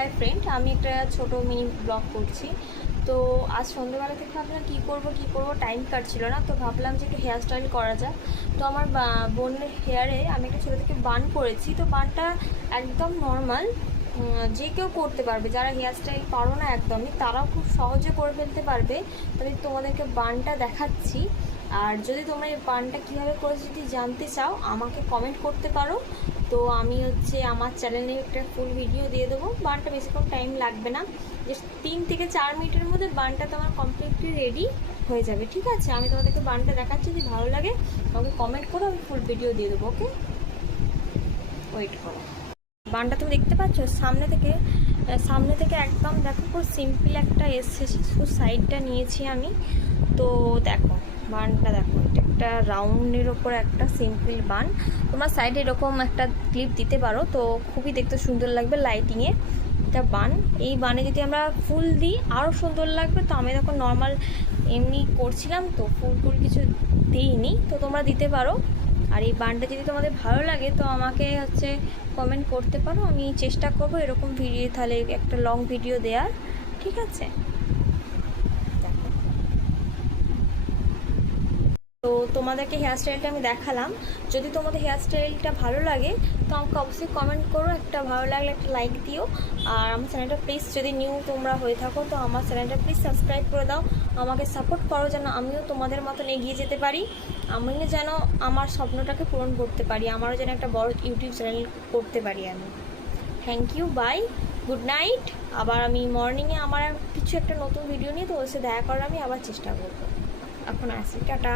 Hi friend, আমি একটা ছোট মিনি ব্লগ করছি। তো আজ সন্ধ্যেবেলা থেকে ভাবলাম কী করবো, টাইম কাটছিল না, তো ভাবলাম যে একটু হেয়ার স্টাইল করা যাক। তো আমার বোনের হেয়ারে আমি একটা ছোটো থেকে বান করেছি। তো বানটা একদম নর্মাল, যে কেউ করতে পারবে, যারা হেয়ার স্টাইল পারো না একদমই, তারাও খুব সহজে করে ফেলতে পারবে। তো আমি তোমাদেরকে বানটা দেখাচ্ছি। আর যদি তোমরা এই বানটা কীভাবে করেছো যদি জানতে চাও, আমাকে কমেন্ট করতে পারো। তো আমি আমার চ্যানেলে একটা ফুল ভিডিও দিয়ে দেবো। বানটা বেশিক্ষণ টাইম লাগবে না, যে 3 থেকে 4 মিনিটের মধ্যে বানটা তোমার কমপ্লিটলি রেডি হয়ে যাবে। ঠিক আছে, আমি তোমাদেরকে বানটা দেখাচ্ছি, যদি ভালো লাগে আমাকে কমেন্ট করো, আমি ফুল ভিডিও দিয়ে দেবো। ওকে, ওয়েট করো। বানটা তুমি দেখতে পাচ্ছ সামনে থেকে একদম দেখো, খুব সিম্পল একটা এসছে, শুধু সাইডটা নিয়েছি আমি। তো দেখো বানটা দেখো, এটা একটা রাউন্ডের ওপর একটা সিম্পল বান। তোমার সাইডে এরকম একটা ক্লিপ দিতে পারো, তো খুবই দেখতে সুন্দর লাগবে লাইটিংয়ে। এটা বান, এই বানে যদি আমরা ফুল দিই আরও সুন্দর লাগবে। তো আমি দেখো নর্মাল এমনি করছিলাম, তো ফুল কিছু দিইনি, তো তোমরা দিতে পারো। আর এই বানটা যদি তোমাদের ভালো লাগে তো আমাকে কমেন্ট করতে পারো, আমি চেষ্টা করবো এরকম ভিডিও, তাহলে একটা লং ভিডিও দেওয়ার। ঠিক আছে, তো তোমাদেরকে হেয়ার স্টাইলটা আমি দেখালাম। যদি তোমাদের হেয়ার স্টাইলটা ভালো লাগে তো আমাকে অবশ্যই কমেন্ট করো, একটা ভালো লাগলে একটা লাইক দিও। আর আমার চ্যানেলটা প্লিজ, যদি নিউ তোমরা হয়ে থাকো তো আমার চ্যানেলটা প্লিজ সাবস্ক্রাইব করে দাও। আমাকে সাপোর্ট করো, যেন আমিও তোমাদের মতন এগিয়ে যেতে পারি, আমিও যেন আমার স্বপ্নটাকে পূরণ করতে পারি, আমারও যেন একটা বড় ইউটিউব চ্যানেল করতে পারি আমি। Thank you, bye, good night. আবার আমি মর্নিংয়ে আমার কিছু একটা নতুন ভিডিও নিয়ে তো ওর সাথে দেখা করার আমি আবার চেষ্টা করবো। এখন আসি, টাটা।